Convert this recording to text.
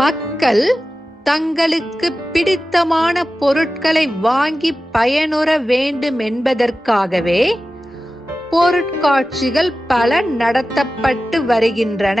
மக்கள் தங்களுக்கு பிடித்தமான பொருட்களை வாங்கி பயனுற வேண்டும் என்பதற்காகவே பொருட்காட்சிகள் பல நடத்தப்பட்டு வருகின்றன.